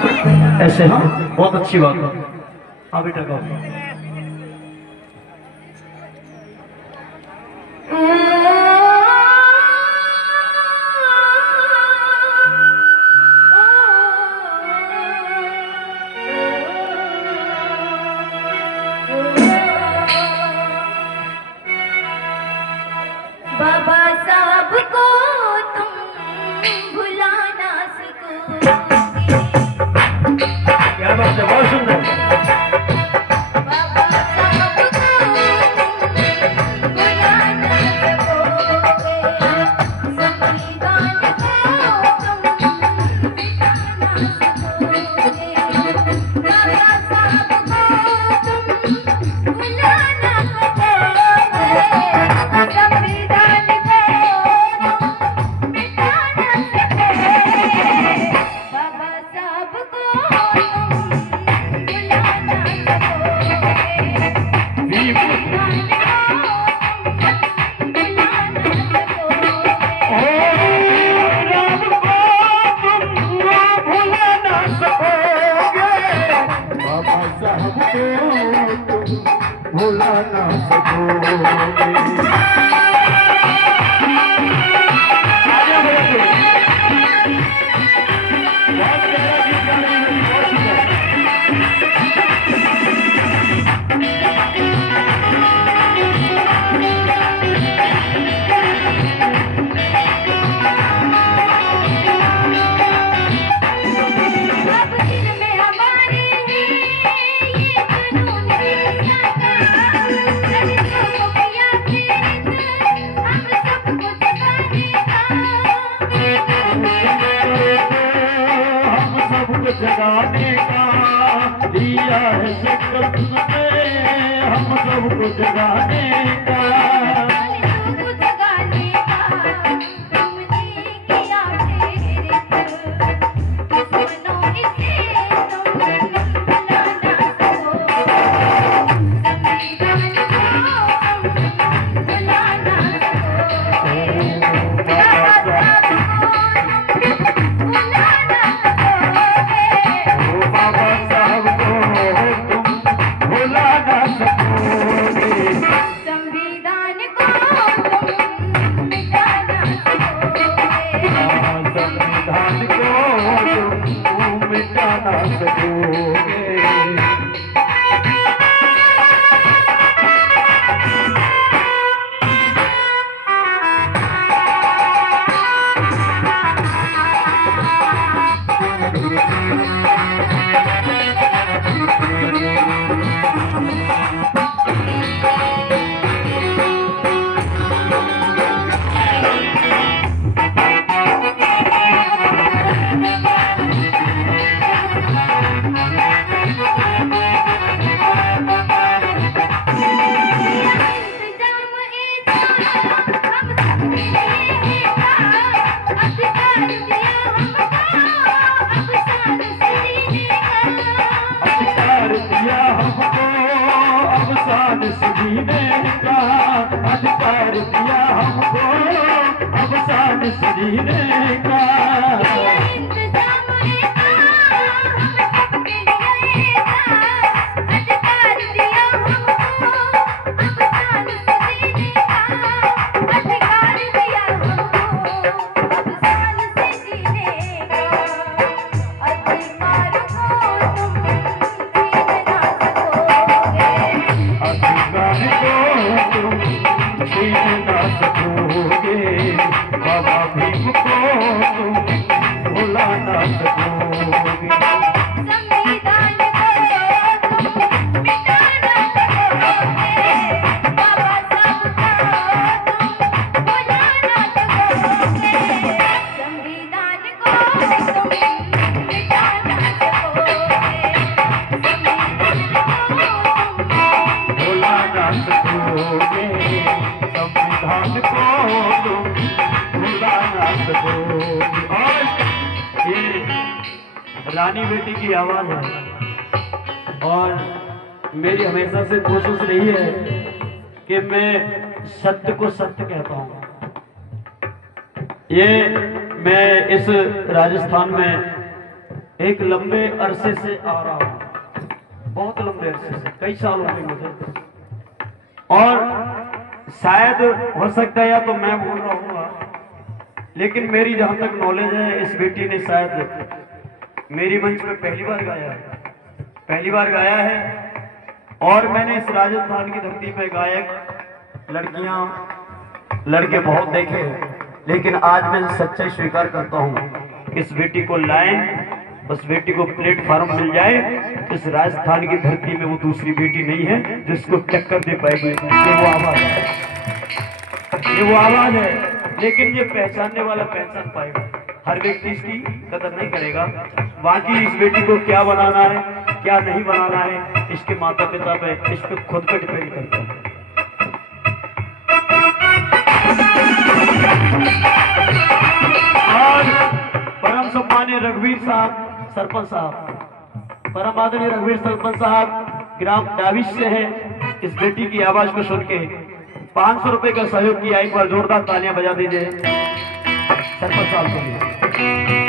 ऐसे हाँ, बहुत अच्छी बात है। हाँ बेटा गाओ। बाबा साहब को तुम भुला ना सकोगे। क्या बात है, बहुत सुंदर। बाबा साहब को तुम भुला ना सकोगे। संविधान को तुम मिटा ना सकोगे। बाबा साहब को तुम भुला ना सकोगे। संविधान को तुम मिटा ना सकोगे। बाबा साहब को तुम भुला ना भुला ना सकोगे। अब दिल में हमारे ये कानून का लड़कों को किया प्रेरित हम सबको जगाने का। हम सबको जगाने का दिया है संकल्प ने, हम सबको जगाने का। सबको जगाने का तुमने किया प्रेरित किसनों इसे तुम भुला ना सकोगे। संविधान को तुम भुला ना सकोगे। बाबा साहब को तुम भुला ना सकोगे। बाबा साहब को तुम भुला ना सकोगे। संविधान को तुम मिटा ना सकोगे। संविधान को तुम मिटा ना सकोगे। इंतजाम ऐसा हम सबके लिए था। अधिकार दिया हमको अब शान से जीने का। अधिकार दिया हमको अब शान से जीने का। अधिकार दिया हमको अब शान से जीने का। इंतजाम ऐसा हम सबके लिए था। अधिकार दिया हमको अब शान से जीने का। अधिकार दिया हमको अब शान से जीने का। अधिकार को तुम छीन ना सकोगे। अधिकार को तुम छीन ना सकोगे। बाबा भीम को तुम भुला ना सकोगे। संविधान को तुम मिटा ना सकोगे। बाबा साहब को तुम भुला ना सकोगे। संविधान को तुम मिटा ना सकोगे। संविधान को तुम भुला ना सकोगे। संविधान को तुम भुला ना सकोगे। और ये रानी बेटी की आवाज है और मेरी हमेशा से कोशिश रही है कि मैं सत्य को सत्य कहता हूँ। ये मैं इस राजस्थान में एक लंबे अरसे से आ रहा हूं, बहुत लंबे अरसे से, कई साल हो गए मुझे। और शायद हो सकता है या तो मैं बोल रहा हूँ, लेकिन मेरी जहां तक नॉलेज है इस बेटी ने शायद मेरी मंच पे पहली बार गाया है। और मैंने इस राजस्थान की धरती पे गायक लड़कियां लड़के बहुत देखे हैं, लेकिन आज मैं सच्चाई स्वीकार करता हूं, इस बेटी को लाइन, उस बेटी को प्लेटफॉर्म मिल जाए, इस राजस्थान की धरती में वो दूसरी बेटी नहीं है जिसको टक्कर दे पाएगी। ये वो आवाज है, लेकिन ये पहचानने वाला पहचान पाएगा, हर व्यक्ति इसकी कदर नहीं करेगा। बाकी इस बेटी को क्या बनाना है क्या नहीं बनाना है, इसके माता पिता पे, इस पे खुद पर डिपेंड करता है। और परम सम्मानीय रघुवीर साहब सरपंच साहब, परम आदरणीय रघुवीर सरपंच साहब ग्राम डाविश से है। इस बेटी की आवाज को सुन के 500 रुपए का सहयोग किया, एक बार जोरदार तालियां बजा दीजिए सरपंच साहब के लिए।